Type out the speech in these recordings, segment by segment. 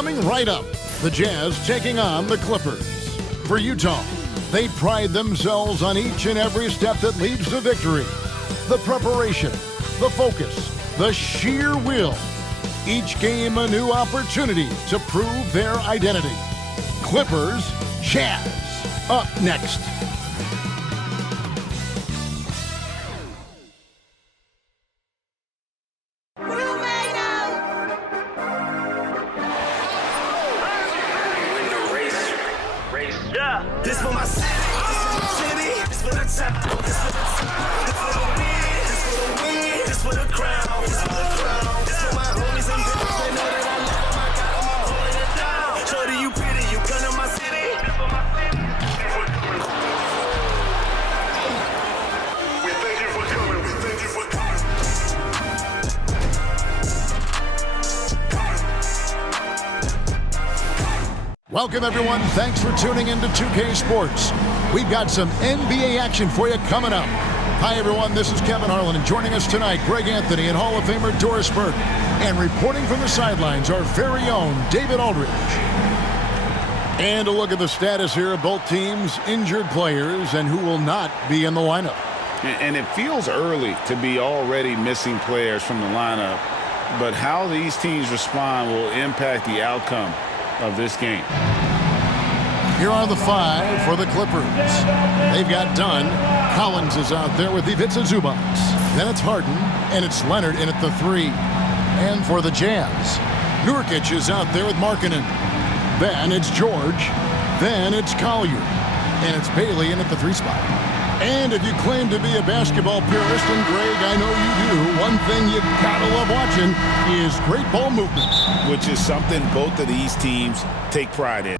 Coming right up, the Jazz taking on the Clippers. For Utah, they pride themselves on each and every step that leads to victory. The preparation, the focus, the sheer will. Each game a new opportunity to prove their identity. Clippers, Jazz, up next. This for my city, this for the top, this for the top, this for the win, this for the win, this for the crown, this for the crown, this for my homies and girls, they know that I love them, I got them all holding it down. Shorty, you pretty, you come to my city, this for my city. We thank you for coming, we thank you for coming. Welcome, everyone. Thanks for tuning into 2K Sports. We've got some NBA action for you coming up. Hi, everyone. This is Kevin Harlan, and joining us tonight, Greg Anthony and Hall of Famer Doris Burke. And reporting from the sidelines, our very own David Aldridge. And a look at the status here of both teams' injured players and who will not be in the lineup. And it feels early to be already missing players from the lineup, but how these teams respond will impact the outcome of this game. Here are the five for the Clippers. They've got Dunn. Collins is out there with Ivica Zubac. Then it's Harden, and it's Leonard in at the 3. And for the Jazz, Nurkic is out there with Markkanen. Then it's George. Then it's Collier. And it's Bailey in at the 3 spot. And if you claim to be a basketball purist, and Greg, I know you do, one thing you've got to love watching is great ball movement. Which is something both of these teams take pride in.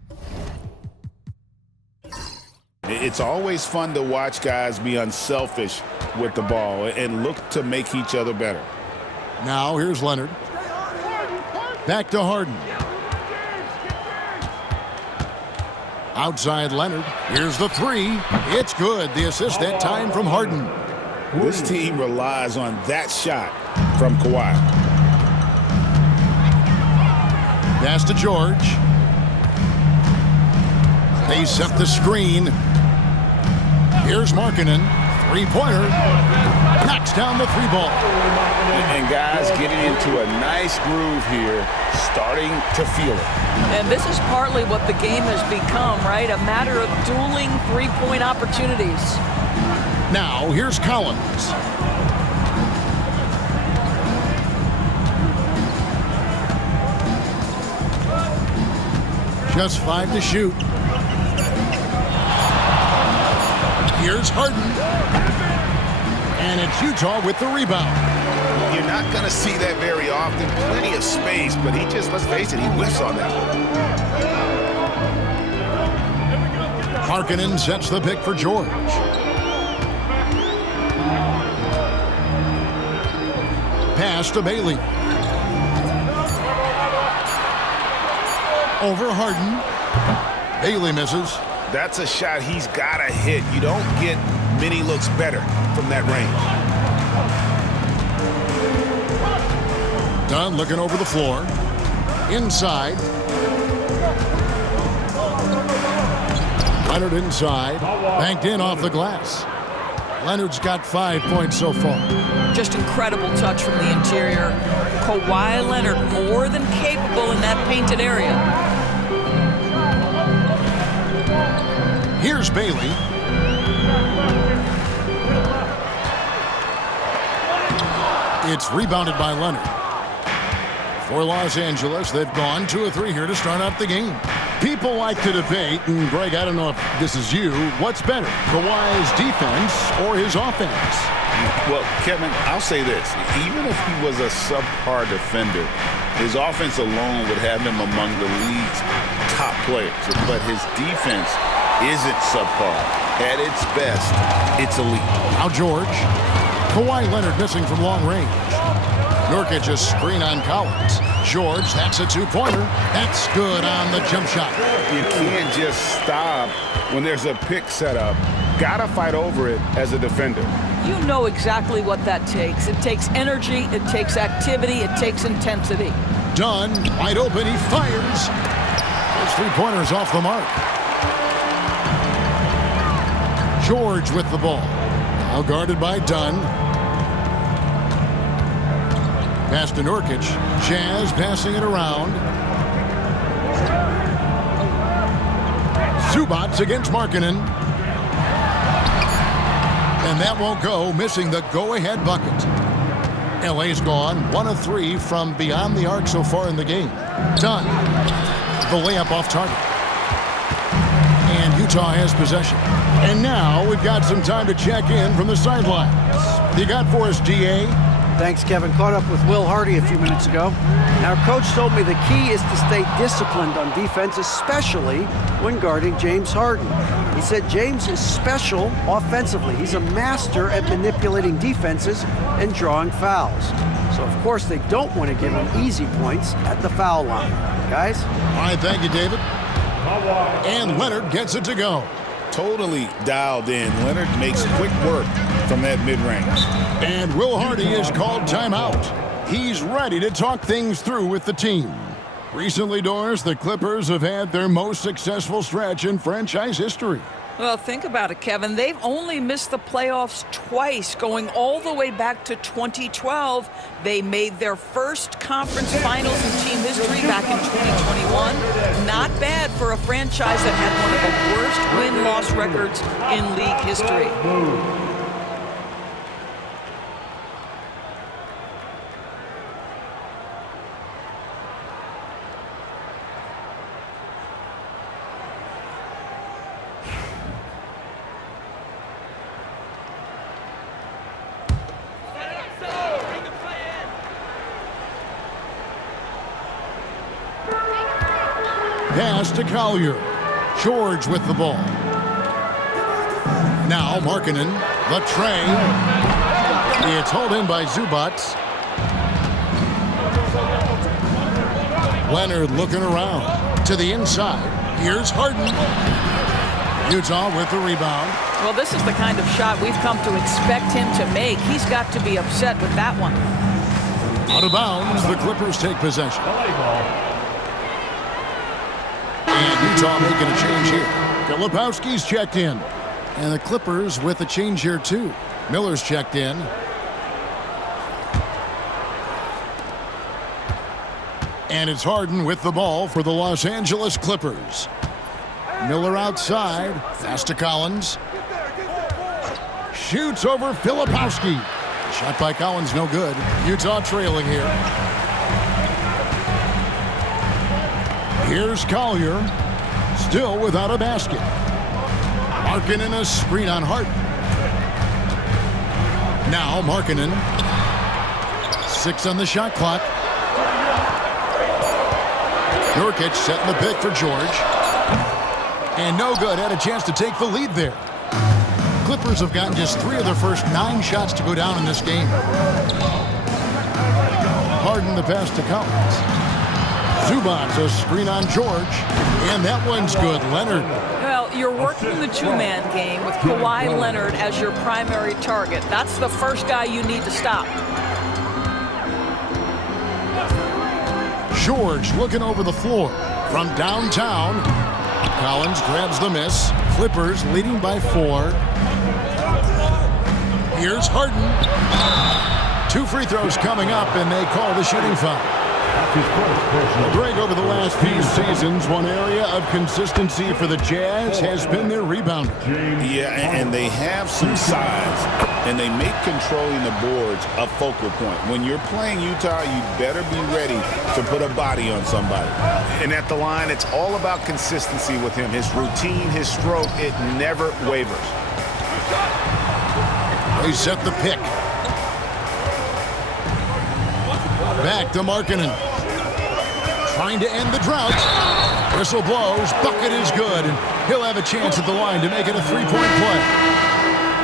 It's always fun to watch guys be unselfish with the ball and look to make each other better. Now here's Leonard. Back to Harden. Outside Leonard. Here's the 3. It's good. The assist that time from Harden. This team relies on that shot from Kawhi. Pass to George. They set the screen. Here's Markkanen. Three-pointer. Knocks down the 3 ball. And guys getting into a nice groove here, starting to feel it. And this is partly what the game has become, right? A matter of dueling 3-point opportunities. Now, here's Collins. Just 5 to shoot. Here's Harden. And it's Utah with the rebound. You're not going to see that very often. Plenty of space, but he just, let's face it, he whiffs on that one. Markkanen sets the pick for George. Pass to Bailey. Over Harden. Bailey misses. That's a shot he's got to hit. You don't get many looks better from that range. Dunn looking over the floor. Inside. Leonard inside. Banked in off the glass. Leonard's got 5 points so far. Just incredible touch from the interior. Kawhi Leonard more than capable in that painted area. Here's Bailey. It's rebounded by Leonard. For Los Angeles, they've gone 2 or 3 here to start out the game. People like to debate, and Greg, I don't know if this is you, what's better, Kawhi's defense or his offense? Well, Kevin, I'll say this. Even if he was a subpar defender, his offense alone would have him among the league's top players. But his defense isn't subpar. At its best, it's elite. Now George. Kawhi Leonard missing from long range. Nurkic a screen on Collins. George, that's a 2-pointer. That's good on the jump shot. You can't just stop when there's a pick set up. Gotta fight over it as a defender. You know exactly what that takes. It takes energy, it takes activity, it takes intensity. Dunn, wide open, he fires. Those three-pointers off the mark. George with the ball. Now guarded by Dunn. Pass to Nurkic. Jazz passing it around. Zubac against Markkanen. And that won't go, missing the go-ahead bucket. LA's gone 1 of 3 from beyond the arc so far in the game. Dunn. The layup off target. And Utah has possession. And now we've got some time to check in from the sidelines. You got for us, DA? Thanks, Kevin. Caught up with Will Hardy a few minutes ago. Now, Coach told me the key is to stay disciplined on defense, especially when guarding James Harden. He said James is special offensively. He's a master at manipulating defenses and drawing fouls. So, of course, they don't want to give him easy points at the foul line. Guys? All right, thank you, David. And Leonard gets it to go. Totally dialed in. Leonard makes quick work from that mid-range. And Will Hardy is called timeout. He's ready to talk things through with the team. Recently, Doris, the Clippers have had their most successful stretch in franchise history. Well, think about it, Kevin. They've only missed the playoffs twice, going all the way back to 2012. They made their first conference finals in team history back in 2021. Not bad for a franchise that had one of the worst win-loss records in league history. Pass to Collier. George with the ball. Now Markkanen, the tray. It's hauled in by Zubac. Leonard looking around to the inside. Here's Harden. Utah with the rebound. Well, this is the kind of shot we've come to expect him to make. He's got to be upset with that one. Out of bounds, the Clippers take possession. And Utah making a change here. Filipowski's checked in. And the Clippers with a change here, too. Miller's checked in. And it's Harden with the ball for the Los Angeles Clippers. Miller outside. Pass to Collins. Shoots over Filipowski. Shot by Collins, no good. Utah trailing here. Here's Collier, still without a basket. Markkanen a screen on Harden. Now Markkanen. 6 on the shot clock. Nurkic setting the pick for George. And no good, had a chance to take the lead there. Clippers have gotten just 3 of their first 9 shots to go down in this game. Harden the pass to Collins. Zubac a screen on George, and that one's good. Leonard. Well, you're working the two-man game with Kawhi Leonard as your primary target. That's the first guy you need to stop. George looking over the floor from downtown. Collins grabs the miss. Clippers leading by 4. Here's Harden. 2 free throws coming up, and they call the shooting foul. Greg, over the last few seasons, one area of consistency for the Jazz has been their rebounding. Yeah, and they have some size, and they make controlling the boards a focal point. When you're playing Utah, you better be ready to put a body on somebody. And at the line, it's all about consistency with him. His routine, his stroke, it never wavers. They set the pick. Back to Markkanen. Trying to end the drought. Whistle blows. Bucket is good. And he'll have a chance at the line to make it a 3-point play.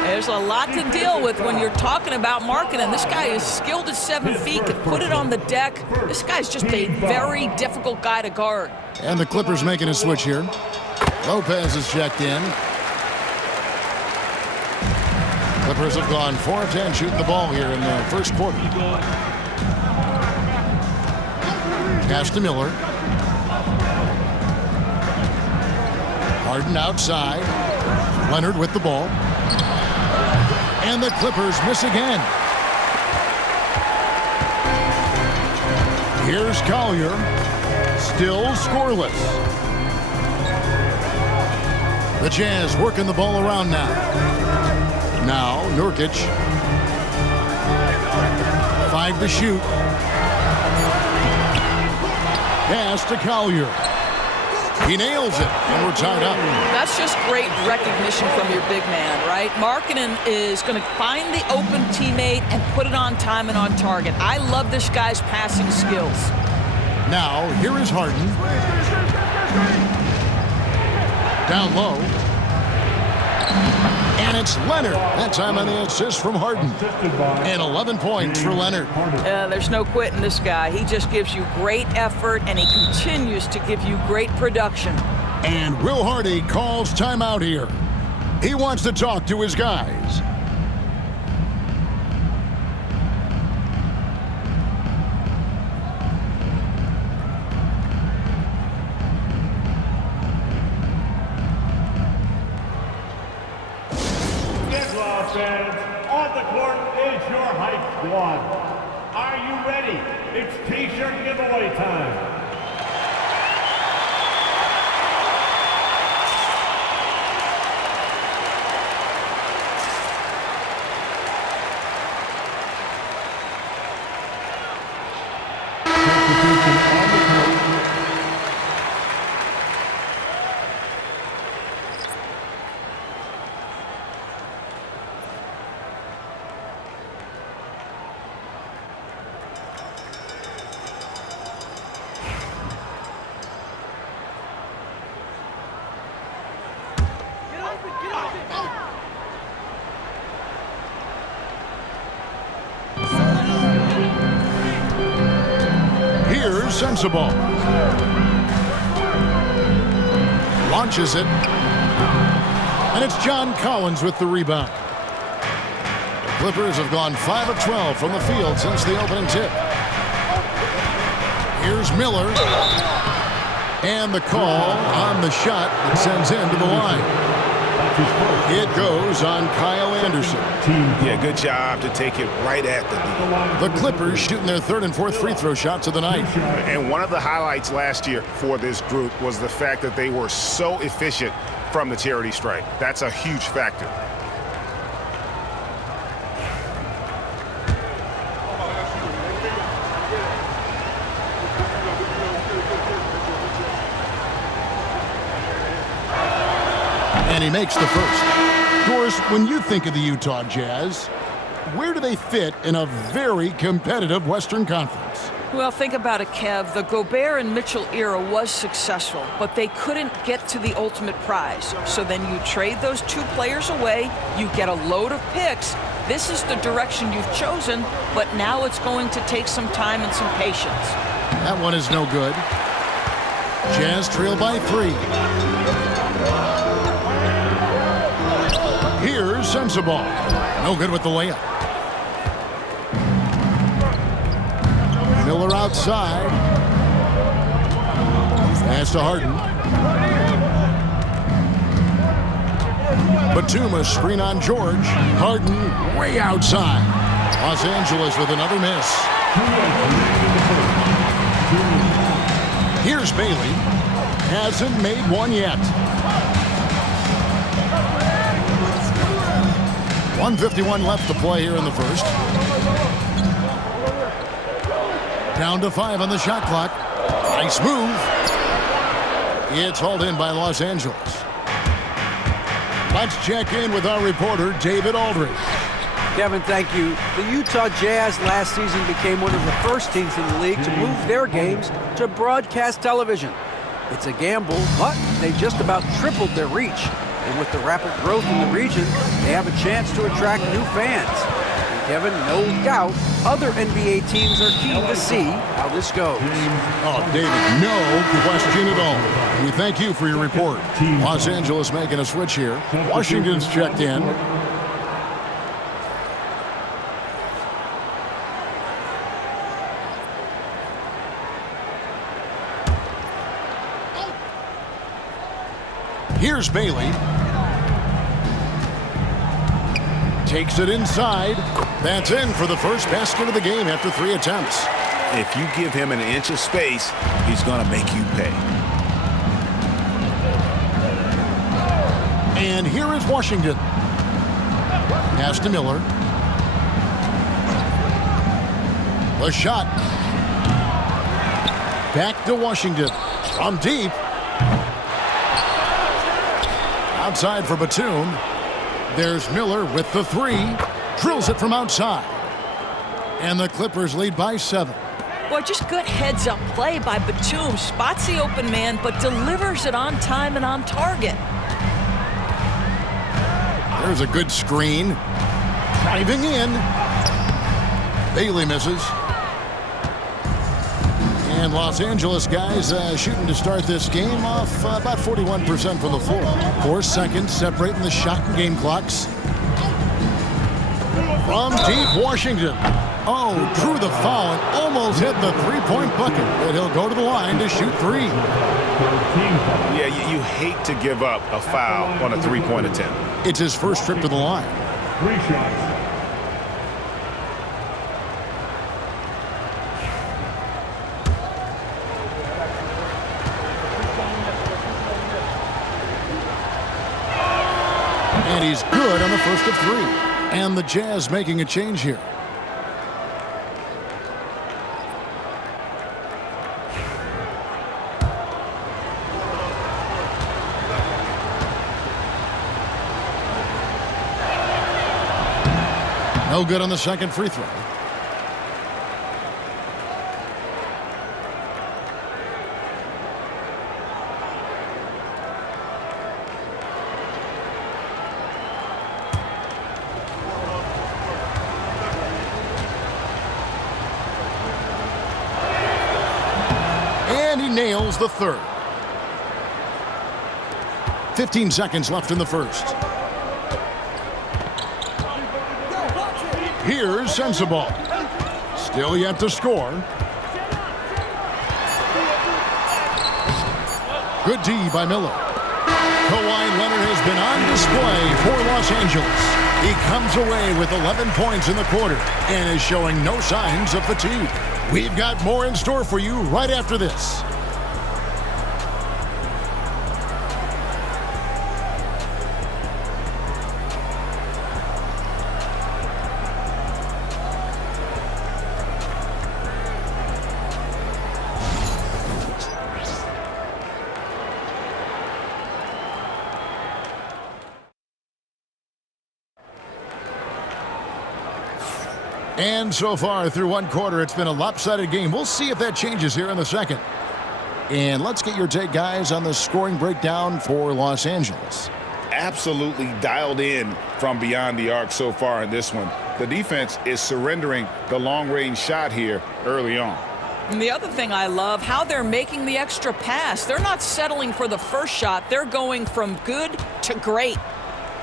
There's a lot to deal with when you're talking about Markkanen. This guy is skilled at 7 feet, can put it on the deck. This guy's just a very difficult guy to guard. And the Clippers making a switch here. Lopez is checked in. Clippers have gone 4 of 10 shooting the ball here in the first quarter. Pass to Miller. Harden outside. Leonard with the ball. And the Clippers miss again. Here's Collier. Still scoreless. The Jazz working the ball around now. Now, Nurkic. 5 to shoot. Pass to Collier. He nails it, and we're tied up. That's just great recognition from your big man, right? Markkanen is going to find the open teammate and put it on time and on target. I love this guy's passing skills. Now, here is Harden. Down low. And it's Leonard. That time on the assist from Harden. And 11 points for Leonard. There's no quitting this guy. He just gives you great effort, and he continues to give you great production. And Will Hardy calls timeout here. He wants to talk to his guys. On the court is your hype squad. Are you ready? It's T-shirt giveaway time. Here's Sensabaugh. Launches it. And it's John Collins with the rebound. The Clippers have gone 5 of 12 from the field since the opening tip. Here's Miller. And the call on the shot that sends him to the line. It goes on Kyle Anderson. Yeah, good job to take it right at the D. The Clippers shooting their third and fourth free throw shots of the night. And one of the highlights last year for this group was the fact that they were so efficient from the charity stripe. That's a huge factor. And he makes the first. Doris, when you think of the Utah Jazz, where do they fit in a very competitive Western Conference? Well, think about it, Kev. The Gobert and Mitchell era was successful, but they couldn't get to the ultimate prize. So then you trade those two players away, you get a load of picks. This is the direction you've chosen, but now it's going to take some time and some patience. That one is no good. Jazz trail by 3. Here's Sensabaugh. No good with the layup. Miller outside. Pass to Harden. Batum screen on George. Harden way outside. Los Angeles with another miss. Here's Bailey. Hasn't made one yet. 1:51 left to play here in the first. Down to 5 on the shot clock. Nice move. It's hauled in by Los Angeles. Let's check in with our reporter, David Aldridge. Kevin, thank you. The Utah Jazz last season became one of the first teams in the league to move their games to broadcast television. It's a gamble, but they just about tripled their reach. And with the rapid growth in the region, they have a chance to attract new fans. And Kevin, no doubt, other NBA teams are keen to see how this goes. Oh, David, no question at all. We thank you for your report. Los Angeles making a switch here. Washington's checked in. Here's Bailey. Takes it inside. That's in for the first basket of the game after 3 attempts. If you give him an inch of space, he's going to make you pay. And here is Washington. Pass to Miller. The shot. Back to Washington. From deep. Outside for Batum. There's Miller with the 3. Drills it from outside. And the Clippers lead by 7. Boy, just good heads-up play by Batum. Spots the open man, but delivers it on time and on target. There's a good screen. Driving in. Bailey misses. And Los Angeles guys shooting to start this game off about 41% from the floor. 4 seconds separating the shot and game clocks. From deep, Washington. Oh, drew the foul and almost hit the three-point bucket. But he'll go to the line to shoot 3. Yeah, you hate to give up a foul on a three-point attempt. It's his first trip to the line. 3 shots. And he's good on the first of 3. And the Jazz making a change here. No good on the second free throw. And he nails the third. 15 seconds left in the first. Here's Sensabaugh. Still yet to score. Good D by Miller. Kawhi Leonard has been on display for Los Angeles. He comes away with 11 points in the quarter and is showing no signs of fatigue. We've got more in store for you right after this. And so far through one quarter, it's been a lopsided game. We'll see if that changes here in the second. And let's get your take, guys, on the scoring breakdown for Los Angeles. Absolutely dialed in from beyond the arc so far in this one. The defense is surrendering the long-range shot here early on. And the other thing I love, how they're making the extra pass. They're not settling for the first shot. They're going from good to great.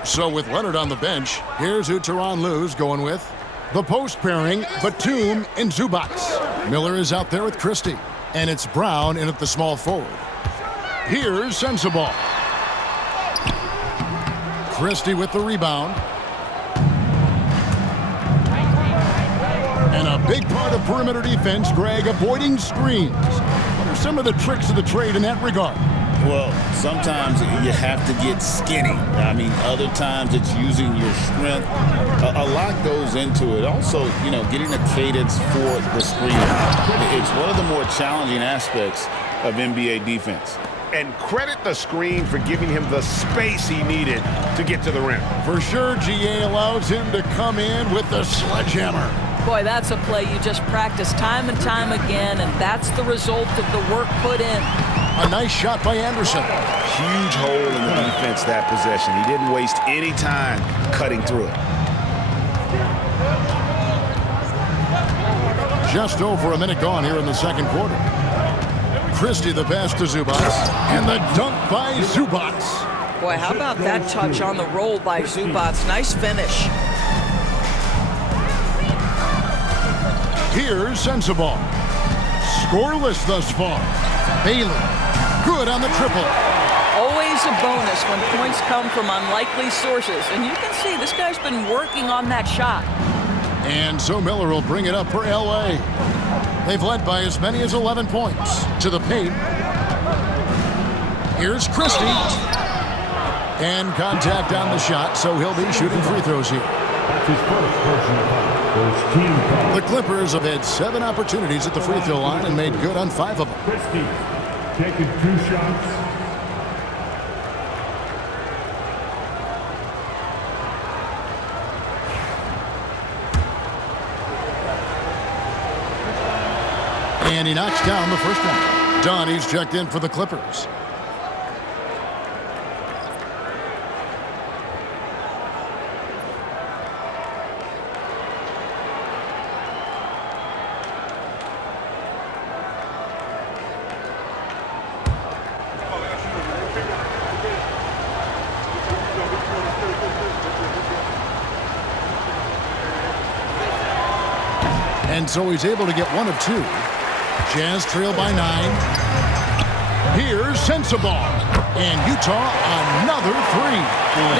So with Leonard on the bench, here's who Tyronn Lue's going with. The post pairing, Batum and Zubac. Miller is out there with Christie. And it's Brown in at the small forward. Here's Sensabaugh. Christie with the rebound. And a big part of perimeter defense, Greg, avoiding screens. What are some of the tricks of the trade in that regard? Well, sometimes you have to get skinny. I mean, other times it's using your strength. A lot goes into it. Also, getting a cadence for the screen. It's one of the more challenging aspects of NBA defense. And credit the screen for giving him the space he needed to get to the rim. For sure, GA allows him to come in with the sledgehammer. Boy, that's a play you just practice time and time again, and that's the result of the work put in. A nice shot by Anderson. Huge hole in the defense that possession. He didn't waste any time cutting through it. Just over a minute gone here in the second quarter. Christie the pass to Zubac. And the dunk by Zubac. Boy, how about that touch on the roll by Zubac? Nice finish. Here's Sensabaugh. Scoreless thus far. Bailey. Good on the triple. Always always a bonus when points come from unlikely sources. And you can see this guy's been working on that shot. And so Miller will bring it up for L.A. They've led by as many as 11 points. To the paint. Here's Christie. And contact on the shot, so he'll be shooting free throws here. That's his first personal foul. First team foul. The Clippers have had 7 opportunities at the free throw line and made good on 5 of them. Christie taking 2 shots. And he knocks down the first one. Donnie's checked in for the Clippers. And so he's able to get 1 of 2. Jazz trail by 9. Here's Sensabaugh. And Utah another 3.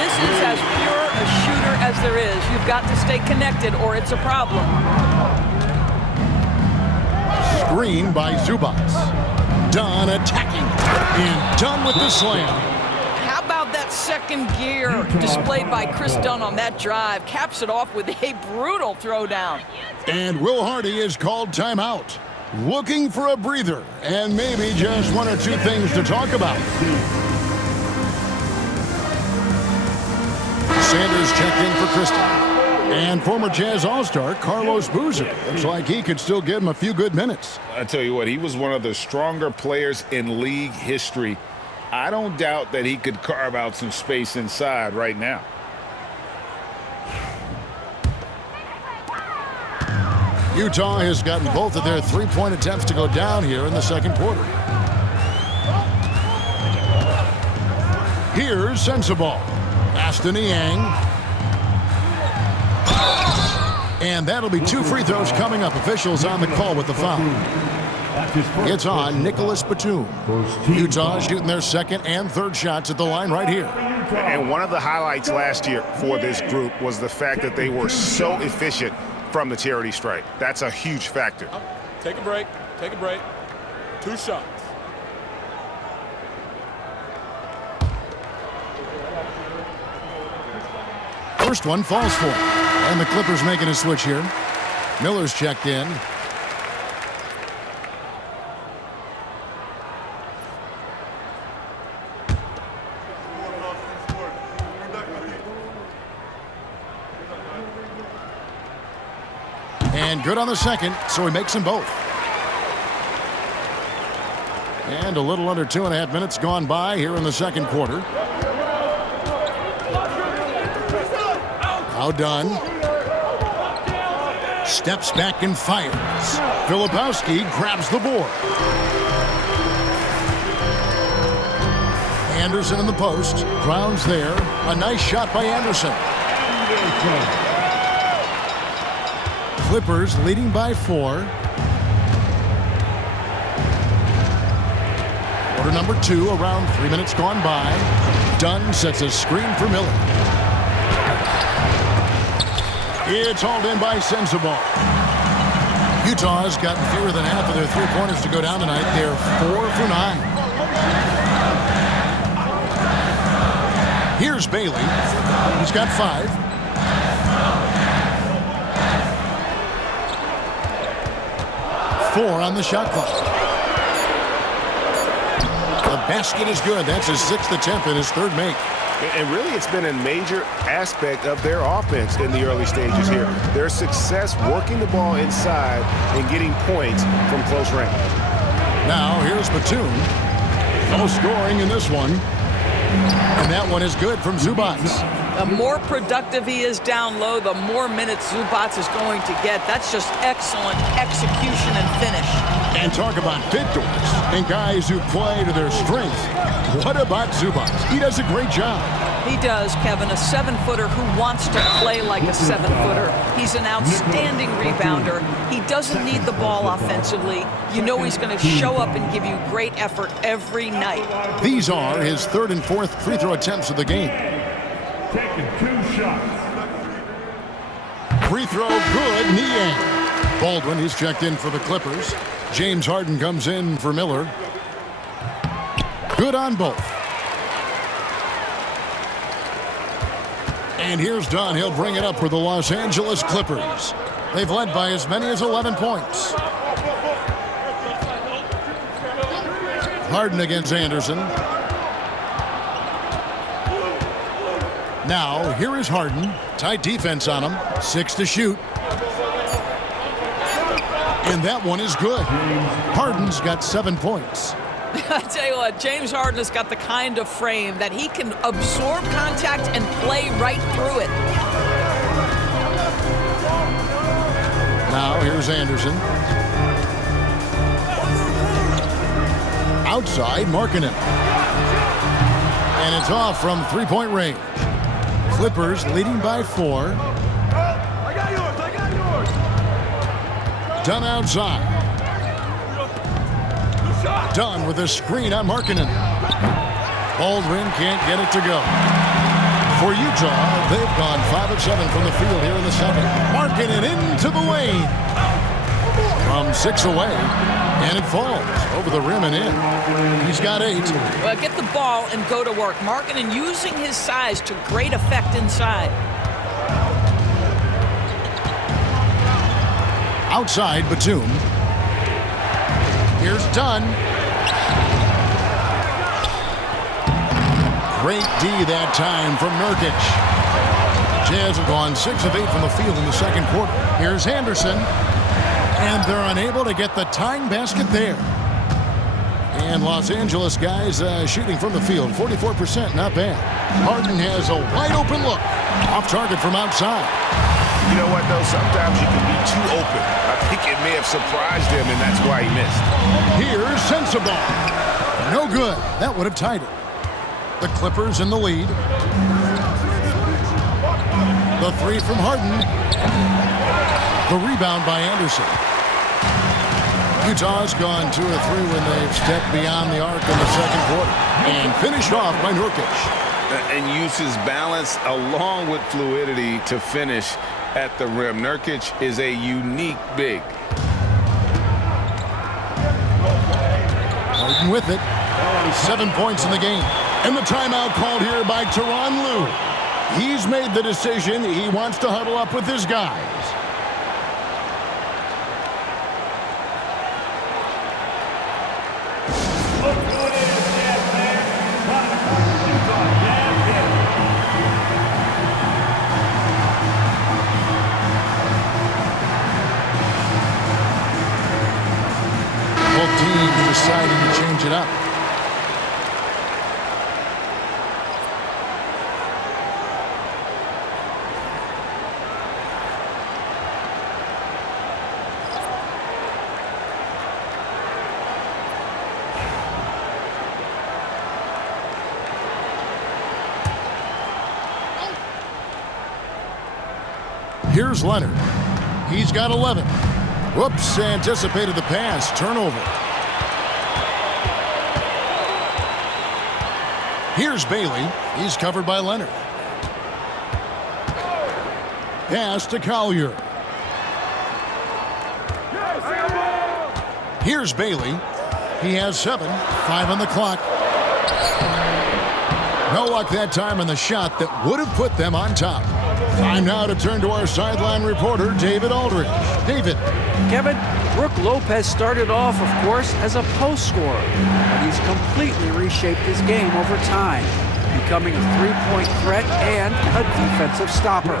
This is as pure a shooter as there is. You've got to stay connected or it's a problem. Screen by Zubac. Dunn attacking. And Dunn with the slam. How about that second gear displayed by Chris Dunn on that drive? Caps it off with a brutal throwdown. And Will Hardy is called timeout. Looking for a breather and maybe just 1 or 2 things to talk about. Sanders checked in for Christie. And former Jazz All-Star Carlos Boozer. Looks like he could still give him a few good minutes. I tell you what, he was one of the stronger players in league history. I don't doubt that he could carve out some space inside right now. Utah has gotten both of their 3-point attempts to go down here in the second quarter. Here's Sensabaugh. Aston Niang. And that'll be 2 free throws coming up. Officials on the call with the foul. It's on Nicholas Batum. Utah shooting their second and third shots at the line right here. And one of the highlights last year for this group was the fact that they were so efficient from the charity stripe. That's a huge factor. Take a break. Take a break. 2 shots. First one falls for him. And the Clippers making a switch here. Miller's checked in. And good on the second, so he makes them both. And a little under 2.5 minutes gone by here in the second quarter. Now Dunn. Steps back and fires. Filipowski grabs the board. Anderson in the post. Grounds there. A nice shot by Anderson. Clippers leading by 4. Quarter number 2, around 3 minutes gone by. Dunn sets a screen for Miller. It's hauled in by Sensabaugh. Utah has gotten fewer than half of their 3-pointers to go down tonight. They're 4 for 9. Here's Bailey. He's got 5. Four on the shot clock. The basket is good. That's his 6th attempt and his 3rd make. And really, it's been a major aspect of their offense in the early stages here. Their success working the ball inside and getting points from close range. Now, here's Batum. No scoring in this one. And that one is good from Zubac. The more productive he is down low, the more minutes Zubac is going to get. That's just excellent execution and finish. And talk about fit doors and guys who play to their strength. What about Zubac? He does a great job. He does, Kevin, a 7-footer who wants to play like a 7-footer. He's an outstanding rebounder. He doesn't need the ball offensively. You know he's going to show up and give you great effort every night. These are his third and fourth free throw attempts of the game. Taking 2 shots. Free throw good, Niang. Baldwin, he's checked in for the Clippers. James Harden comes in for Miller. Good on both. And here's Dunn. He'll bring it up for the Los Angeles Clippers. They've led by as many as 11 points. Harden against Anderson. Now, here is Harden. Tight defense on him. 6 to shoot. And that one is good. Harden's got 7 points. I tell you what, James Harden has got the kind of frame that he can absorb contact and play right through it. Now, here's Anderson. Outside, Markkanen. And it's off from three-point range. Clippers leading by 4. I got yours. Dunn outside. Dunn with a screen on Markkanen. Baldwin can't get it to go. For Utah, they've gone 5 of 7 from the field here in the second. Markkanen into the lane. From 6 away, and it falls over the rim and in. He's got 8. Well, get the ball and go to work. Markkanen using his size to great effect inside. Outside, Batum. Here's Dunn. Great D that time from Nurkic. Jazz have gone 6 of 8 from the field in the second quarter. Here's Henderson. And they're unable to get the tying basket there. And Los Angeles guys shooting from the field. 44%, not bad. Harden has a wide open look. Off target from outside. You know what, though? Sometimes you can be too open. I think it may have surprised him, and that's why he missed. Here's Sensabaugh. No good. That would have tied it. The Clippers in the lead. The 3 from Harden. The rebound by Anderson. Utah's gone 2 of 3 when they've stepped beyond the arc in the second quarter. And finished off by Nurkic. And uses balance along with fluidity to finish at the rim. Nurkic is a unique big. Harden with it. 7 points in the game. And the timeout called here by Tyronn Lue. He's made the decision. He wants to huddle up with his guys. Both teams deciding to change it up. Here's Leonard. He's got 11. Whoops, anticipated the pass. Turnover. Here's Bailey. He's covered by Leonard. Pass to Collier. Here's Bailey. He has 7. 5 on the clock. No luck that time on the shot that would have put them on top. Time now to turn to our sideline reporter, David Aldridge. David. Kevin, Brook Lopez started off, of course, as a post scorer, but he's completely reshaped his game over time, becoming a three-point threat and a defensive stopper.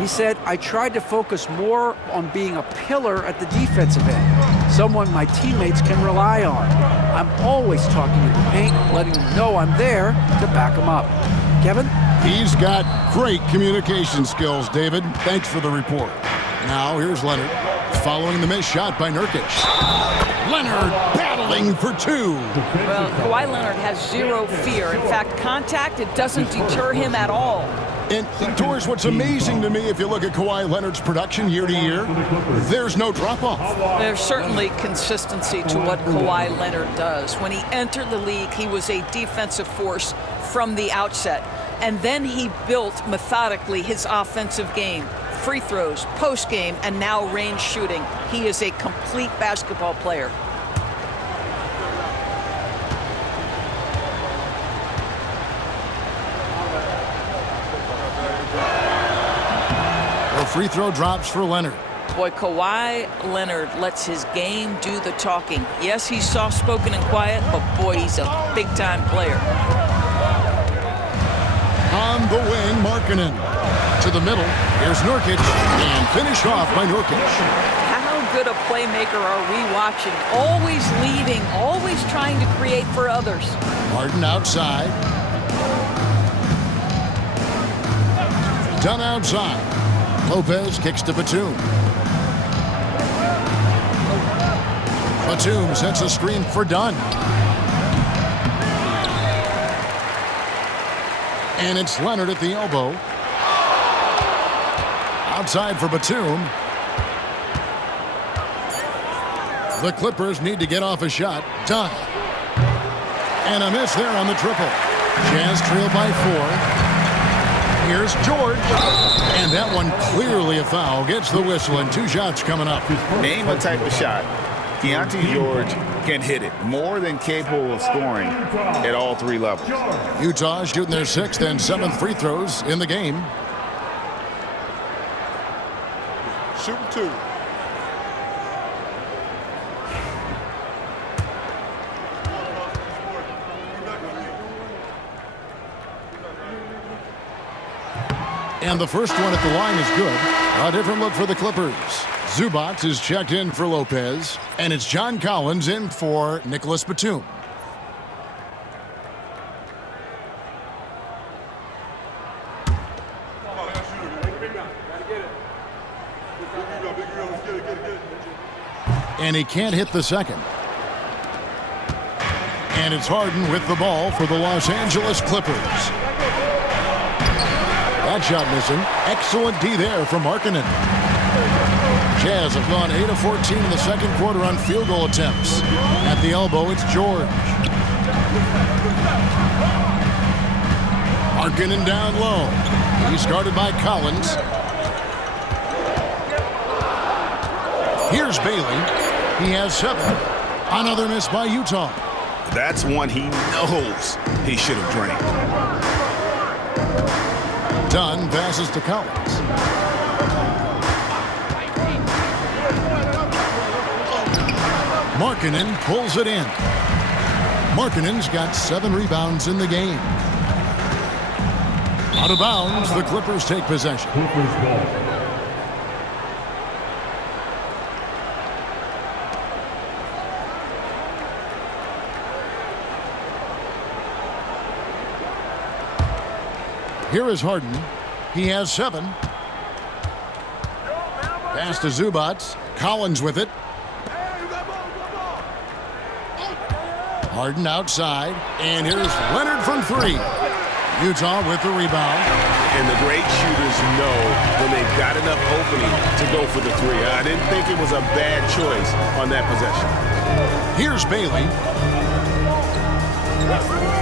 He said, I tried to focus more on being a pillar at the defensive end, someone my teammates can rely on. I'm always talking in the paint, letting them know I'm there to back them up. Kevin? He's got great communication skills, David. Thanks for the report. Now, here's Leonard. following the missed shot by Nurkic. Leonard battling for two. Well, Kawhi Leonard has zero fear. In fact, contact, it doesn't deter him at all. And Torres, what's amazing to me, if you look at Kawhi Leonard's production year to year, there's no drop-off. There's certainly consistency to what Kawhi Leonard does. When he entered the league, he was a defensive force from the outset. And then he built methodically his offensive game. Free throws, post game, and now range shooting. He is a complete basketball player. The free throw drops for Leonard. Boy, Kawhi Leonard lets his game do the talking. Yes, he's soft-spoken and quiet, but boy, he's a big-time player. On the wing, Markkanen. To the middle, here's Nurkic, and finished off by Nurkic. How good a playmaker are we watching? Always leading, always trying to create for others. Harden outside. Dunn outside. Lopez kicks to Batum. Batum sets a screen for Dunn. And it's Leonard at the elbow. Outside for Batum. The Clippers need to get off a shot. Dunn. And a miss there on the triple. Jazz trail by 4. Here's George. And that one clearly a foul. Gets the whistle and 2 shots coming up. Name a type of shot Keontae George can hit it. More than capable of scoring at all 3 levels. Utah shooting their 6th and 7th free throws in the game. Shooting 2. And the first one at the line is good. A different look for the Clippers. Zubac is checked in for Lopez. And it's John Collins in for Nicholas Batum. And he can't hit the second. And it's Harden with the ball for the Los Angeles Clippers. That shot missing. Excellent D there from Markkanen. Jazz have gone 8 of 14 in the second quarter on field goal attempts. At the elbow, it's George. Markkanen down low. He's guarded by Collins. Here's Bailey. He has 7. Another miss by Utah. That's one he knows he should have drained. Dunn passes to Collins. Markkanen pulls it in. Markkanen's got 7 rebounds in the game. Out of bounds, the Clippers take possession. Clippers ball. Here is Harden. He has 7. Pass to Zubac. Collins with it. Harden outside. And here's Leonard from 3. Utah with the rebound. And the great shooters know when they've got enough opening to go for the 3. I didn't think it was a bad choice on that possession. Here's Bailey.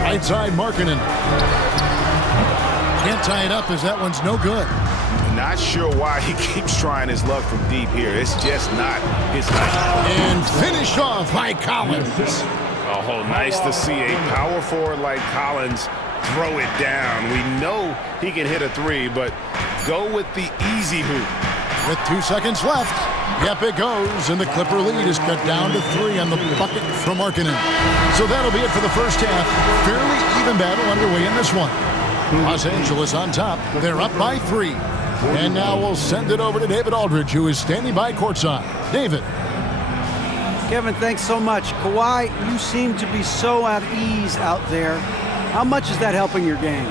Right side Markkanen. Can't tie it up as that one's no good. Not sure why he keeps trying his luck from deep here. It's just not his night. And finished off by Collins. Oh, nice to see a power forward like Collins throw it down. We know he can hit a 3, but go with the easy hoop. With 2 seconds left. Yep, it goes, and the Clipper lead is cut down to 3 on the bucket from Markkanen. So that'll be it for the first half. Fairly even battle underway in this one. Los Angeles on top. They're up by 3. And now we'll send it over to David Aldridge, who is standing by courtside. David. Kevin, thanks so much. Kawhi, you seem to be so at ease out there. How much is that helping your game?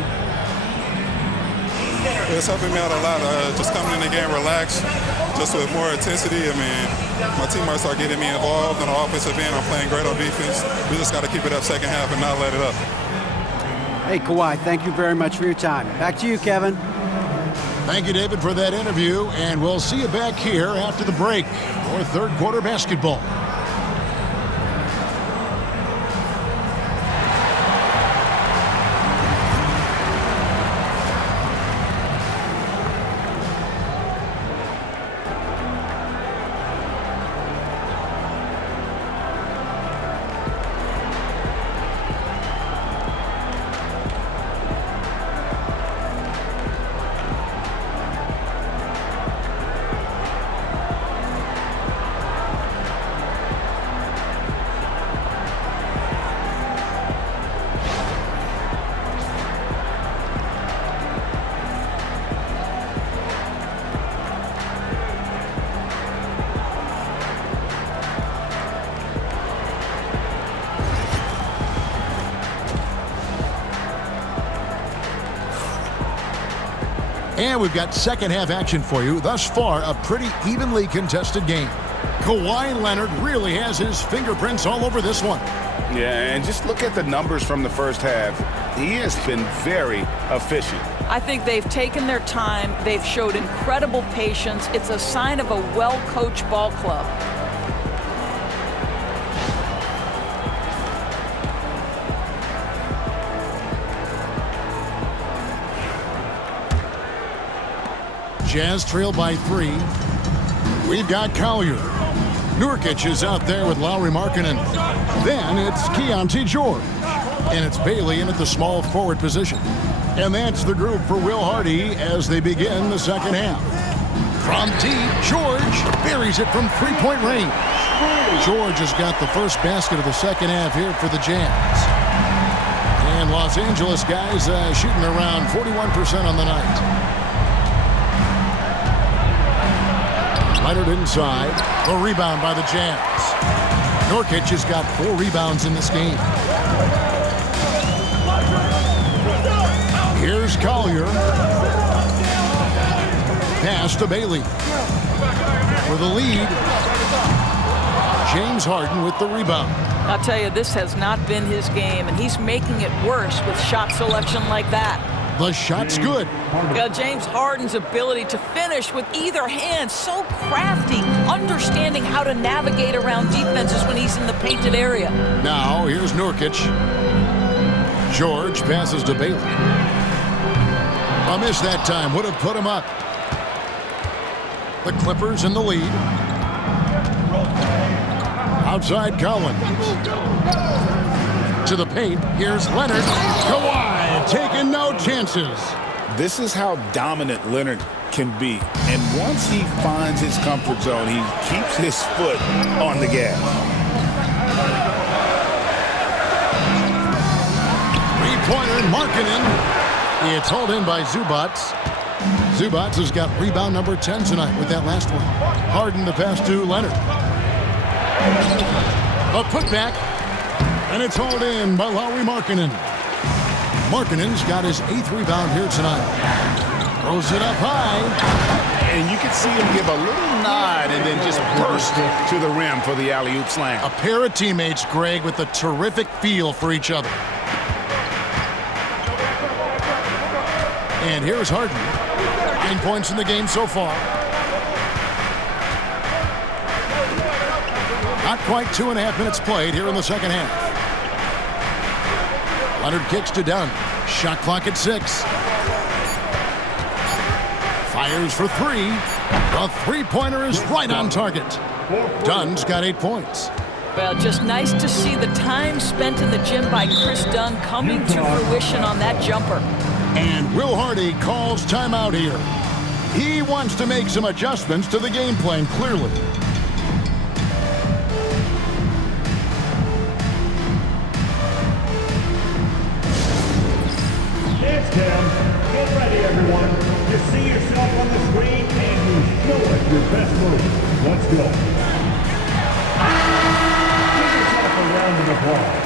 It's helping me out a lot. Just coming in the game relaxed, just with more intensity. I mean, my teammates start getting me involved on the offensive end. I'm playing great on defense. We just got to keep it up second half and not let it up. Hey, Kawhi, thank you very much for your time. Back to you, Kevin. Thank you, David, for that interview, and we'll see you back here after the break for third quarter basketball. And we've got second half action for you. Thus far, a pretty evenly contested game. Kawhi Leonard really has his fingerprints all over this one. Yeah, and just look at the numbers from the first half. He has been very efficient. I think they've taken their time. They've showed incredible patience. It's a sign of a well-coached ball club. Jazz trail by 3. We've got Collier. Nurkic is out there with Lauri Markkanen. Then it's Keontae George. And it's Bailey in at the small forward position. And that's the group for Will Hardy as they begin the second half. From deep, George buries it from three-point range. George has got the first basket of the second half here for the Jazz. And Los Angeles guys shooting around 41% on the night. Leonard inside. The rebound by the Jazz. Nurkic has got 4 rebounds in this game. Here's Collier. Pass to Bailey. For the lead. James Harden with the rebound. I'll tell you, this has not been his game, and he's making it worse with shot selection like that. The shot's good. James Harden's ability to finish with either hand, so crafty, understanding how to navigate around defenses when he's in the painted area. Now, here's Nurkic. George passes to Bailey. A miss that time would have put him up. The Clippers in the lead. Outside Collins. To the paint. Here's Leonard. Kawhi taking no chances. This is how dominant Leonard can be. And once he finds his comfort zone, he keeps his foot on the gas. Three-pointer, Markkanen. It's hauled in by Zubac. Zubac has got rebound number 10 tonight with that last one. Harden the pass to Leonard. A putback. And it's hauled in by Lauri Markkanen. Markkanen's got his 8th rebound here tonight. Throws it up high. And you can see him give a little nod and then just burst to the rim for the alley-oop slam. A pair of teammates, Greg, with a terrific feel for each other. And here's Harden. 9 points in the game so far. Not quite 2.5 minutes played here in the second half. Leonard kicks to Dunn. Shot clock at 6. Fires for 3. The three-pointer is right on target. Dunn's got 8 points. Well, just nice to see the time spent in the gym by Chris Dunn coming to fruition on that jumper. And Will Hardy calls timeout here. He wants to make some adjustments to the game plan, clearly. It's Tim. Get ready, everyone. You see yourself on the screen and you show us your best move. Let's go. Give yourself a round of applause.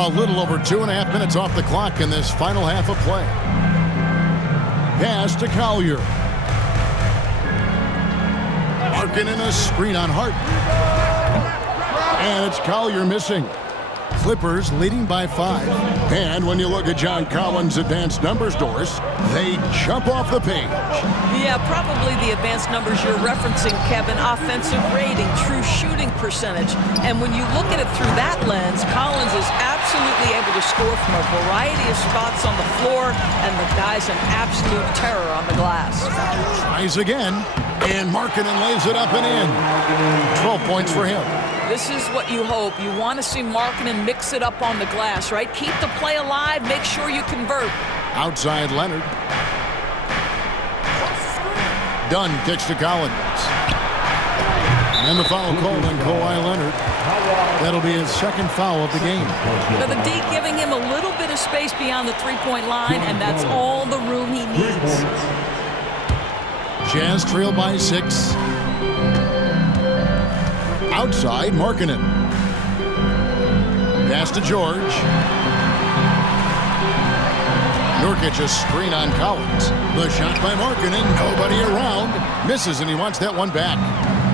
A little over 2.5 minutes off the clock in this final half of play. Pass to Collier. Markkanen a screen on Hart. And it's Collier missing. Clippers leading by 5. And when you look at John Collins' advanced numbers, Doris, they jump off the page. Yeah, probably the advanced numbers you're referencing, Kevin. Offensive rating, true shooting percentage. And when you look at it through that lens, Collins is absolutely able to score from a variety of spots on the floor, and the guy's an absolute terror on the glass. Tries again, and Markkanen lays it up and in. 12 points for him. This is what you hope. You want to see Markkanen mix it up on the glass, right? Keep the play alive. Make sure you convert. Outside Leonard. Dunn kicks to Collins. And the foul called on Kawhi Leonard. That'll be his second foul of the game. Now the D giving him a little bit of space beyond the three-point line, and that's all the room he needs. Jazz trail by 6. Outside, Markkanen. Pass to George. Nurkic a screen on Collins. The shot by Markkanen. Nobody around. Misses, and he wants that one back.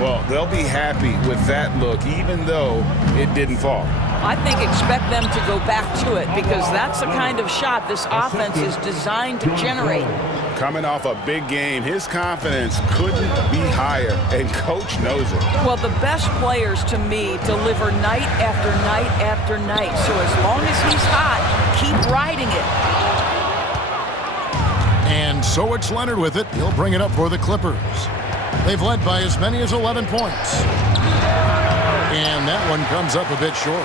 Well, they'll be happy with that look, even though it didn't fall. I think expect them to go back to it, because that's the kind of shot this offense is designed to generate. Coming off a big game, his confidence couldn't be higher, and Coach knows it. Well, the best players, to me, deliver night after night after night. So as long as he's hot, keep riding it. And so it's Leonard with it. He'll bring it up for the Clippers. They've led by as many as 11 points. And that one comes up a bit short.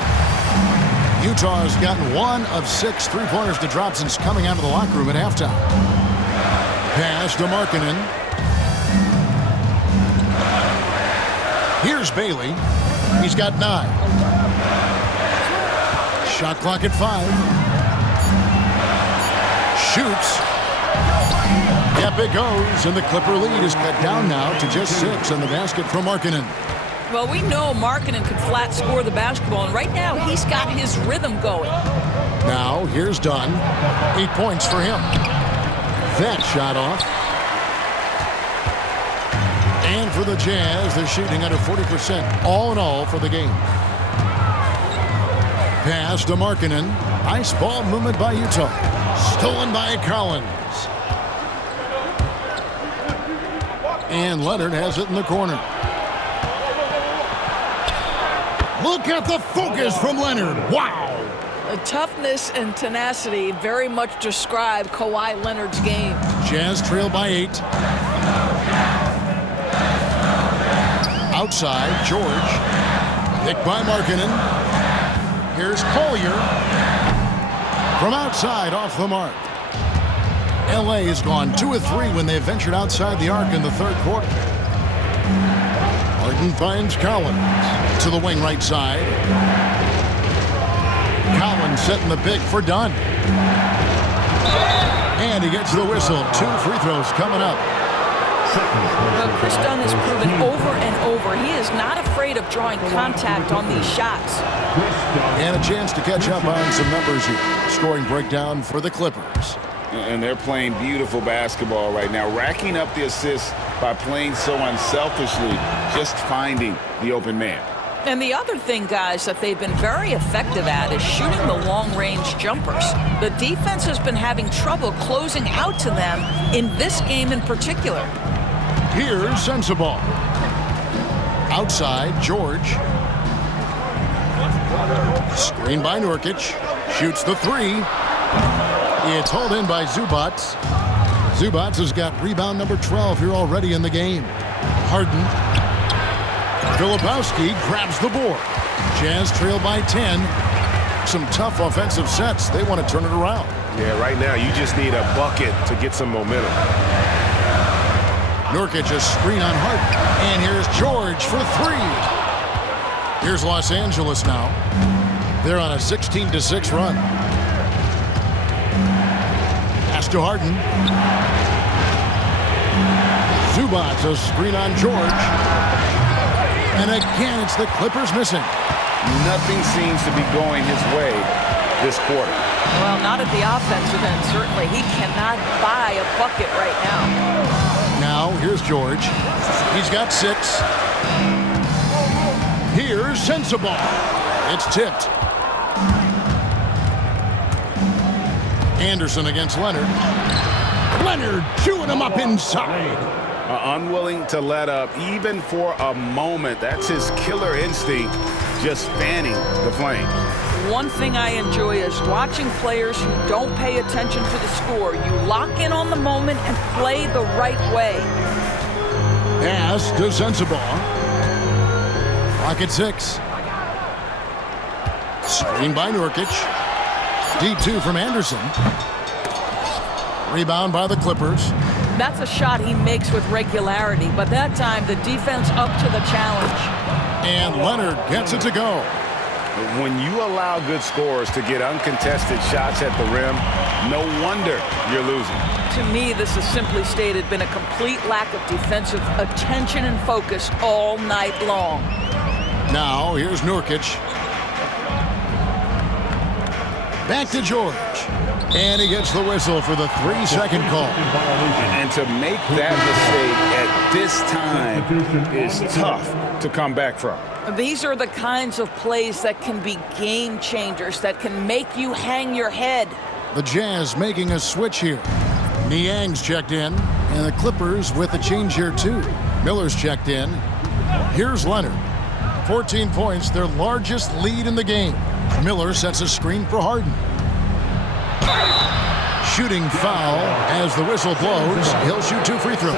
Utah has gotten 1 of 6 three-pointers to drop since coming out of the locker room at halftime. Pass to Markkanen. Here's Bailey. He's got 9. Shot clock at 5. Shoots. Yep, it goes, and the Clipper lead is cut down now to just 6 on the basket from Markkanen. Well, we know Markkanen can flat score the basketball, and right now he's got his rhythm going. Now, here's Dunn. 8 points for him. That shot off. And for the Jazz, they're shooting under 40% all in all for the game. Pass to Markkanen. Ice ball movement by Utah. Stolen by Collins. And Leonard has it in the corner. Look at the focus from Leonard. Wow. The toughness and tenacity very much describe Kawhi Leonard's game. Jazz trail by 8. Outside, George. Picked by Markkanen. Here's Collier. From outside, off the mark. LA has gone 2 of 3 when they ventured outside the arc in the third quarter. Harden finds Collins to the wing right side. Collins setting the big for Dunn. And he gets the whistle. 2 free throws coming up. Well, Chris Dunn has proven over and over he is not afraid of drawing contact on these shots. And a chance to catch up on some numbers here. Scoring breakdown for the Clippers. And they're playing beautiful basketball right now, racking up the assists by playing so unselfishly, just finding the open man. And the other thing, guys, that they've been very effective at is shooting the long-range jumpers. The defense has been having trouble closing out to them in this game in particular. Here's Sensabaugh. Outside, George. Screen by Nurkic. Shoots the 3. It's hauled in by Zubac. Zubac has got rebound number 12 here already in the game. Harden. Filipowski grabs the board. Jazz trail by 10. Some tough offensive sets. They want to turn it around. Yeah, right now you just need a bucket to get some momentum. Nurkic a screen on Harden. And here's George for 3. Here's Los Angeles now. They're on a 16-6 run. Pass to Harden. Zubac a screen on George. And again, it's the Clippers missing. Nothing seems to be going his way, this quarter. Well, not at the offensive end, certainly. He cannot buy a bucket right now. Now, here's George. He's got 6. Here's Sensabaugh. It's tipped. Anderson against Leonard. Leonard chewing him up inside. Unwilling to let up even for a moment. That's his killer instinct, just fanning the flames. One thing I enjoy is watching players who don't pay attention to the score. You lock in on the moment and play the right way. Pass to Sensabaugh. Clock at 6. Screen by Nurkic. Deep 2 from Anderson. Rebound by the Clippers. That's a shot he makes with regularity, but that time the defense up to the challenge. And Leonard gets it to go. When you allow good scorers to get uncontested shots at the rim, no wonder you're losing. To me, this has simply stated been a complete lack of defensive attention and focus all night long. Now, here's Nurkic. Back to George. And he gets the whistle for the 3-second call. And to make that mistake at this time is tough to come back from. These are the kinds of plays that can be game changers, that can make you hang your head. The Jazz making a switch here. Niang's checked in, and the Clippers with a change here too. Miller's checked in. Here's Leonard. 14 points, their largest lead in the game. Miller sets a screen for Harden. Shooting foul as the whistle blows. He'll shoot 2 free throws.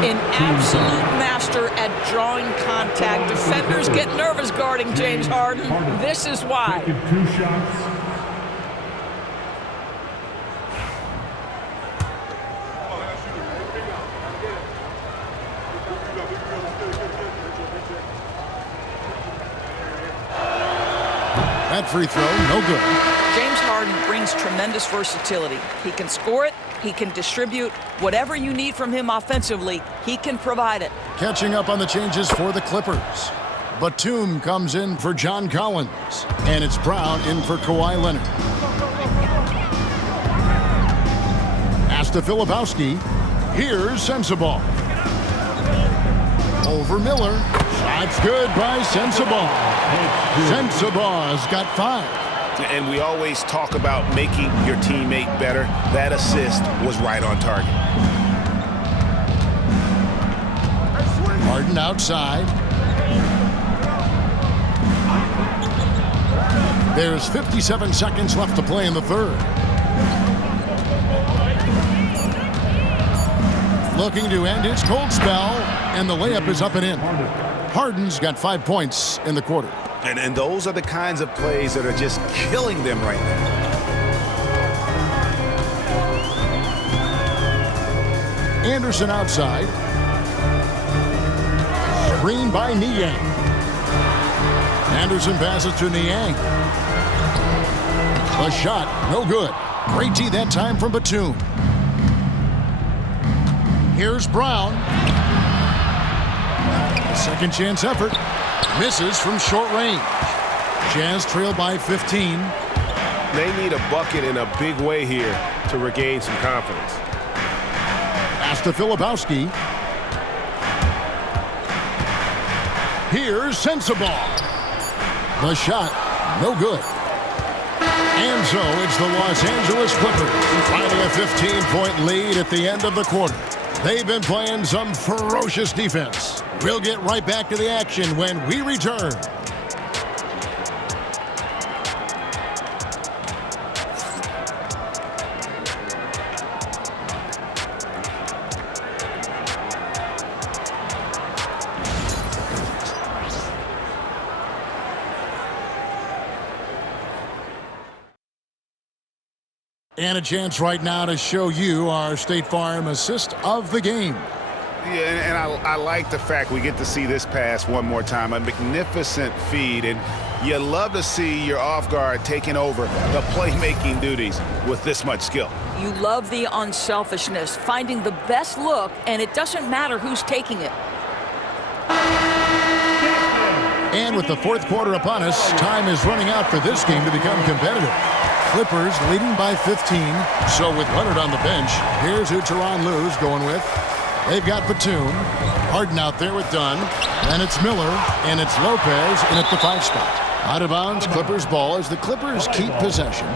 An absolute master at drawing contact. Defenders get nervous guarding James Harden. This is why. Taking 2 shots. That free throw, no good. James Harden brings tremendous versatility. He can score it, he can distribute. Whatever you need from him offensively, he can provide it. Catching up on the changes for the Clippers. Batum comes in for John Collins. And it's Brown in for Kawhi Leonard. Pass to Filipowski. Here's Sensabaugh. Over Miller. Shot's good by Sensabaugh. Sensabaugh's got 5. And we always talk about making your teammate better. That assist was right on target. Harden outside. There's 57 seconds left to play in the third. Looking to end his cold spell, and the layup is up and in. Harden's got 5 points in the quarter. And those are the kinds of plays that are just killing them right now. Anderson outside. Screen by Niang. Anderson passes to Niang. A shot, no good. Great D that time from Batum. Here's Brown. A second chance effort. Misses from short range. Jazz trail by 15. They need a bucket in a big way here to regain some confidence. Pass to Filipowski. Here's Sensabaugh. The shot, no good. And so it's the Los Angeles Clippers finding a 15-point lead at the end of the quarter. They've been playing some ferocious defense. We'll get right back to the action when we return. And a chance right now to show you our State Farm assist of the game. Yeah, and I like the fact we get to see this pass one more time. A magnificent feed, and you love to see your off guard taking over the playmaking duties with this much skill. You love the unselfishness, finding the best look, and it doesn't matter who's taking it. And And with the fourth quarter upon us, time is running out for this game to become competitive. Clippers leading by 15. So with Leonard on the bench, here's who Tyronn Lue's going with. They've got Batum. Harden out there with Dunn. And it's Miller. And it's Lopez in at the 5 spot. Out of bounds, Clippers ball as the Clippers keep possession.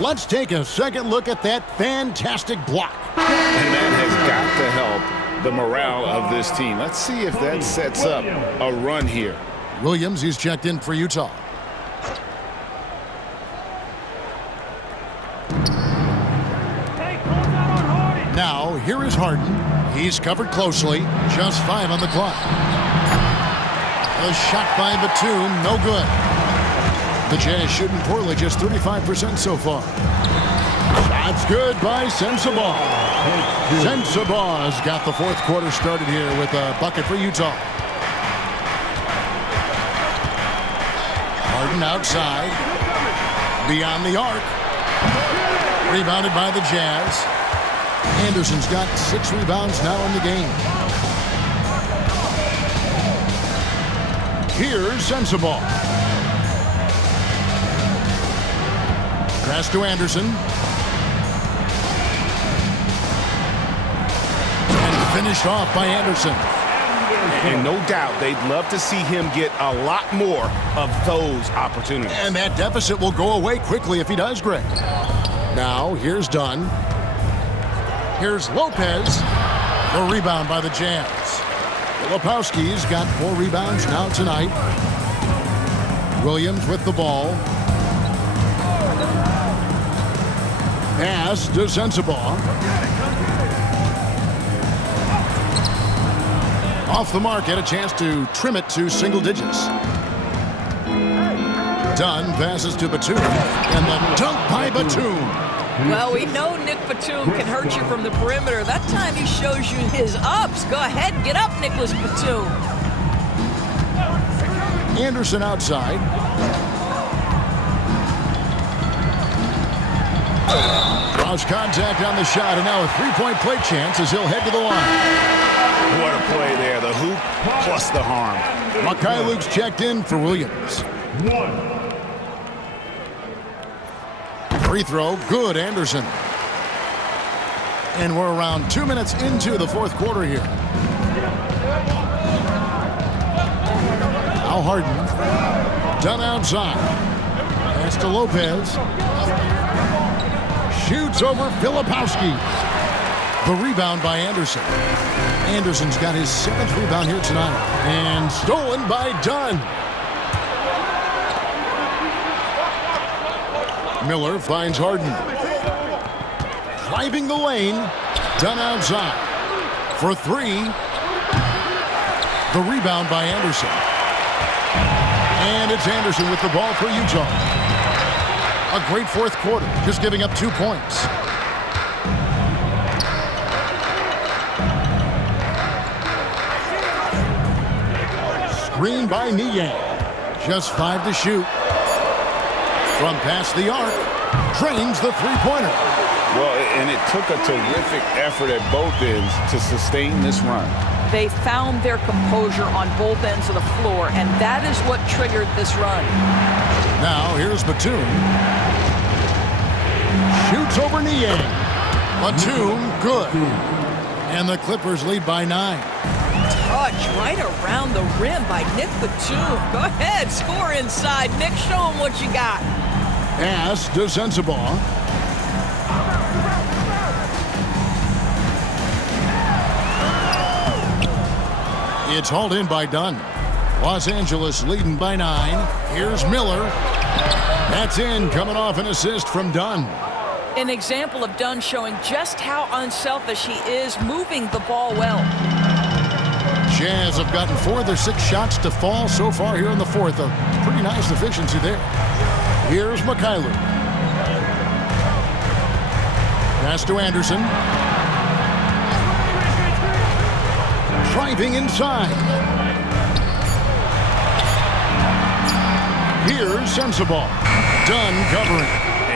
Let's take a second look at that fantastic block. And that has got to help the morale of this team. Let's see if that sets up a run here. Williams, he's checked in for Utah. Now, here is Harden. He's covered closely. Just 5 on the clock. A shot by Batum, no good. The Jazz shooting poorly, just 35% so far. Shot's good by Sensabaugh. Sensabaugh's got the fourth quarter started here with a bucket for Utah. Harden outside. Beyond the arc. Rebounded by the Jazz. Anderson's got 6 rebounds now in the game. Here's Sensabaugh. Pass to Anderson. And finished off by Anderson. And no doubt they'd love to see him get a lot more of those opportunities. And that deficit will go away quickly if he does, Greg. Now, here's Dunn. Here's Lopez. The rebound by the Jazz. Filipowski's got 4 rebounds now tonight. Williams with the ball. Pass to Sensabaugh. Off the mark, had a chance to trim it to single digits. Dunn passes to Batum. And the dunk by Batum. Well, we know Nick Batum can hurt you from the perimeter. That time he shows you his ups. Go ahead, get up, Nicholas Batum. Anderson outside. Draws contact on the shot, and now a three-point play chance as he'll head to the line. What a play there. The hoop plus the harm. Luke's checked in for Williams. Free throw, good, Anderson. And we're around 2 minutes into the fourth quarter here. Now Harden. Done outside. Pass to Lopez. Shoots over Filipowski. The rebound by Anderson. Anderson's got his 7th rebound here tonight. And stolen by Dunn. Miller finds Harden. Driving the lane. Dunn outside. For 3. The rebound by Anderson. And it's Anderson with the ball for Utah. A great fourth quarter, just giving up 2 points. Screen by Niang. Just 5 to shoot. From past the arc, drains the three-pointer. Well, and it took a terrific effort at both ends to sustain this run. They found their composure on both ends of the floor, and that is what triggered this run. Now, here's Batum. Shoots over Niang. Batum, good. And the Clippers lead by 9. Touch right around the rim by Nick Batum. Go ahead, score inside. Nick, show him what you got. Pass to Sensabaugh. It's hauled in by Dunn. Los Angeles leading by 9. Here's Miller. That's in, coming off an assist from Dunn. An example of Dunn showing just how unselfish he is, moving the ball well. Jazz have gotten 4 of their 6 shots to fall so far here in the fourth. A pretty nice efficiency there. Here's Mikhailuk. Pass to Anderson. Driving inside. Here's Sensabaugh. Dunn covering.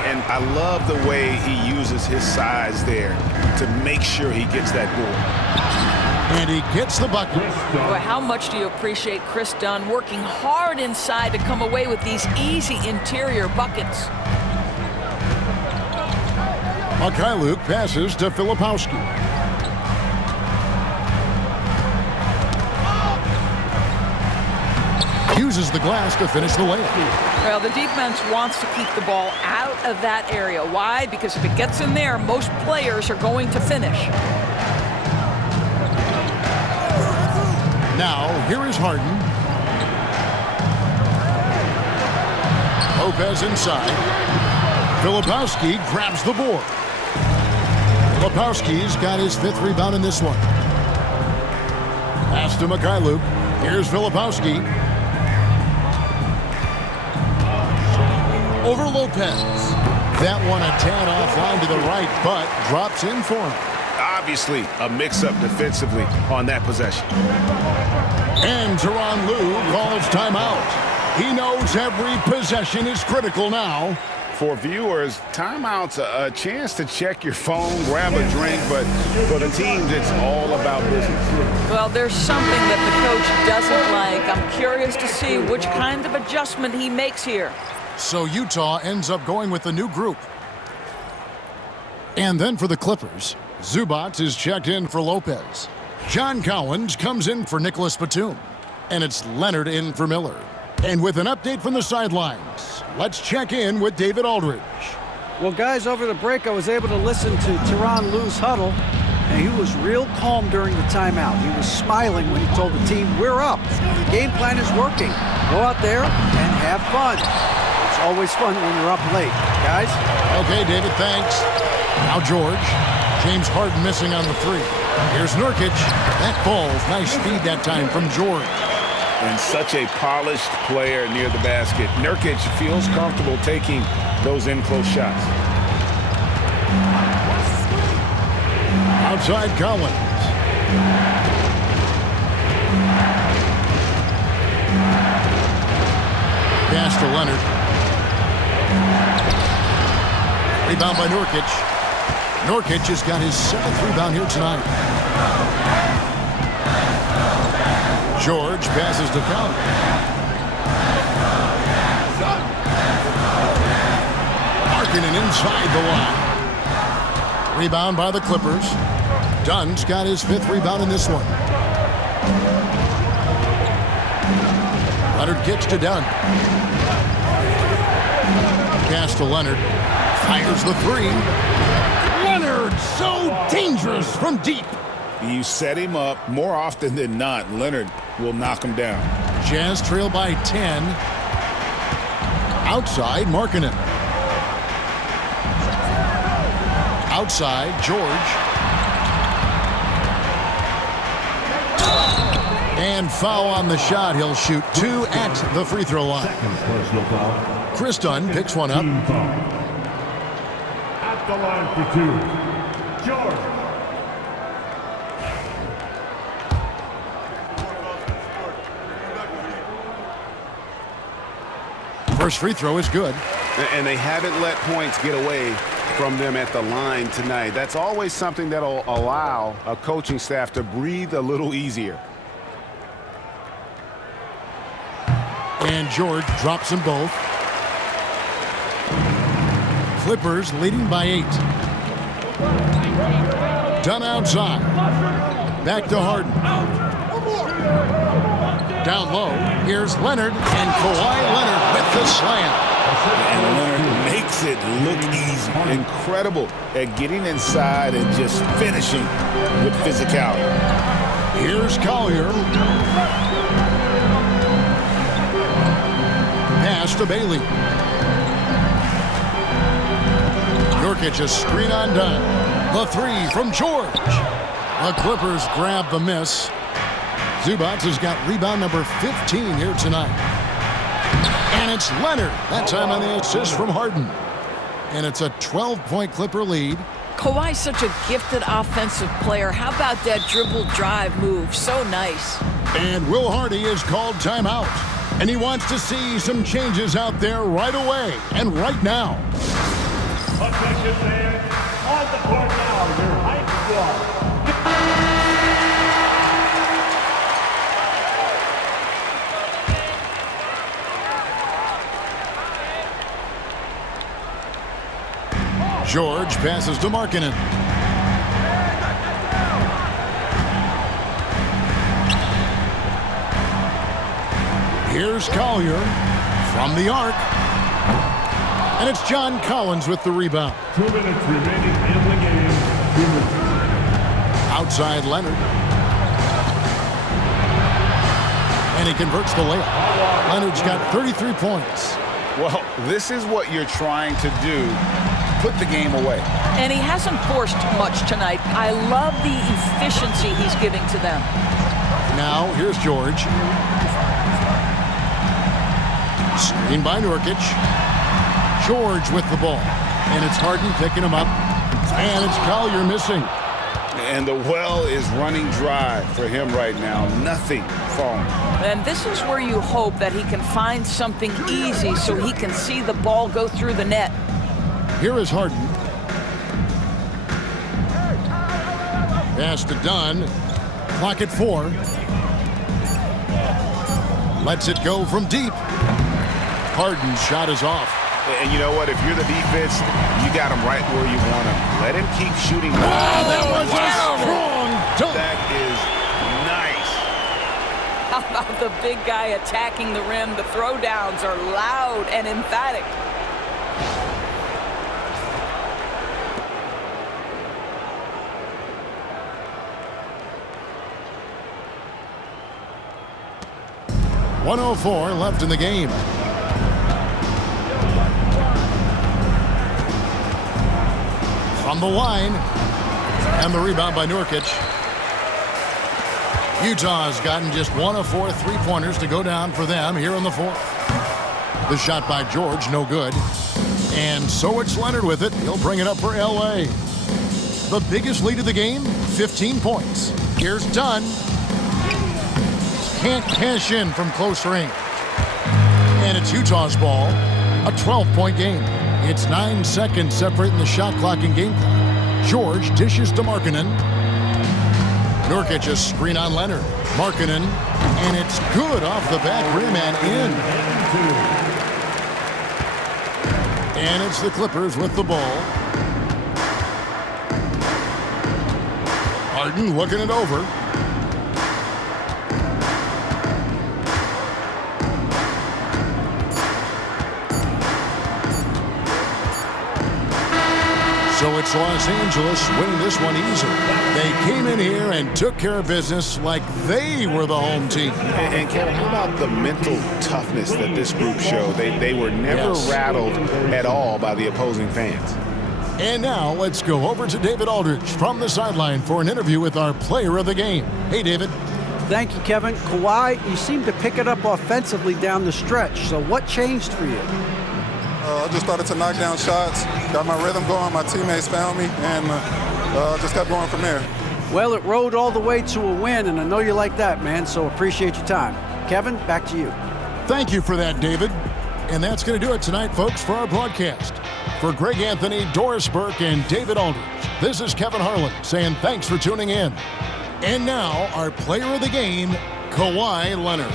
And I love the way he uses his size there to make sure he gets that board. And he gets the bucket. Boy, how much do you appreciate Chris Dunn working hard inside to come away with these easy interior buckets? Mykhailiuk passes to Filipowski. Uses the glass to finish the layup. Well, the defense wants to keep the ball out of that area. Why? Because if it gets in there, most players are going to finish. Now, here is Harden. Lopez inside. Filipowski grabs the board. Filipowski's got his 5th rebound in this one. Pass to Mykhailiuk. Here's Filipowski. Over Lopez. That one a tad offline to the right, but drops in for him. Obviously, a mix-up defensively on that possession. And Tyronn Lue calls timeout. He knows every possession is critical now. For viewers, timeout's a chance to check your phone, grab a drink, but for the teams, it's all about business. Well, there's something that the coach doesn't like. I'm curious to see which kind of adjustment he makes here. So Utah ends up going with the new group. And then for the Clippers, Zubac is checked in for Lopez. John Collins comes in for Nicholas Batum. And it's Leonard in for Miller. And with an update from the sidelines, let's check in with David Aldridge. Well, guys, over the break, I was able to listen to Tyronn Lue's huddle, and he was real calm during the timeout. He was smiling when he told the team, we're up. The game plan is working. Go out there and have fun. It's always fun when you're up late. Guys? Okay, David, thanks. Now George. James Harden missing on the 3. Here's Nurkic. That falls. Nice speed that time from George. And such a polished player near the basket. Nurkic feels comfortable taking those in-close shots. Outside Collins. Pass to Leonard. Rebound by Nurkic. Nurkic has got his 7th rebound here tonight. George passes to Collins. Markkanen inside the line. Rebound by the Clippers. Dunn's got his 5th rebound in this one. Leonard kicks to Dunn. Pass to Leonard. Fires the 3. Leonard, so dangerous from deep. You set him up more often than not. Leonard will knock him down. Jazz trail by 10. Outside, Markkanen. Outside, George. And foul on the shot. He'll shoot 2 at the free throw line. Chris Dunn picks one up. At the line for 2, George. First free throw is good. And they haven't let points get away from them at the line tonight. That's always something that'll allow a coaching staff to breathe a little easier. And George drops them both. Clippers leading by 8. Dunn outside. Back to Harden. Down low, here's Leonard, and Kawhi Leonard with the slam. And Leonard makes it look easy. Incredible at getting inside and just finishing with physicality. Here's Collier. Pass to Bailey. Nurkic a screen on Dunn. The 3 from George. The Clippers grab the miss. Zubac has got rebound number 15 here tonight. And it's Leonard. That time on the assist from Harden. And it's a 12-point Clipper lead. Kawhi's such a gifted offensive player. How about that dribble drive move? So nice. And Will Hardy is called timeout. And he wants to see some changes out there right away and right now. Attention fans, on the court now, your hype squad. George passes to Markkanen. Here's Collier from the arc. And it's John Collins with the rebound. 2 minutes remaining in the game. 2 minutes. Outside Leonard. And he converts the layup. Leonard's got 33 points. Well, this is what you're trying to do. Put the game away. And he hasn't forced much tonight. I love the efficiency he's giving to them. Now, here's George. Screen by Nurkic. George with the ball. And it's Harden picking him up. And it's Collier missing. And the well is running dry for him right now. Nothing falling. And this is where you hope that he can find something easy so he can see the ball go through the net. Here is Harden. Pass to Dunn. Clock at 4. Lets it go from deep. Harden's shot is off. And you know what? If you're the defense, you got him right where you want him. Let him keep shooting. Wow, that was a strong dunk. That is nice. How about the big guy attacking the rim? The throwdowns are loud and emphatic. .104 left in the game. From the line. And the rebound by Nurkic. Utah's gotten just 1 of 4 3-pointers to go down for them here in the fourth. The shot by George, no good. And so it's Leonard with it. He'll bring it up for L.A. The biggest lead of the game, 15 points. Here's Dunn. Can't cash in from close range. And it's Utah's ball, a 12-point game. It's 9 seconds separating the shot clock and game clock. George dishes to Markkanen. Nurkic a screen on Leonard. Markkanen, and it's good off the back rim and in. And it's the Clippers with the ball. Harden looking it over. So it's Los Angeles winning this one easily. They came in here and took care of business like they were the home team. And Kevin, how about the mental toughness that this group showed? They were never rattled at all by the opposing fans. And now let's go over to David Aldridge from the sideline for an interview with our player of the game. Hey, David. Thank you, Kevin. Kawhi, you seem to pick it up offensively down the stretch. So what changed for you? I just started to knock down shots, got my rhythm going, my teammates found me, and just kept going from there. Well, it rode all the way to a win, and I know you like that, man, so appreciate your time. Kevin, back to you. Thank you for that, David. And that's going to do it tonight, folks, for our broadcast. For Greg Anthony, Doris Burke, and David Aldridge, this is Kevin Harlan saying thanks for tuning in. And now, our player of the game, Kawhi Leonard.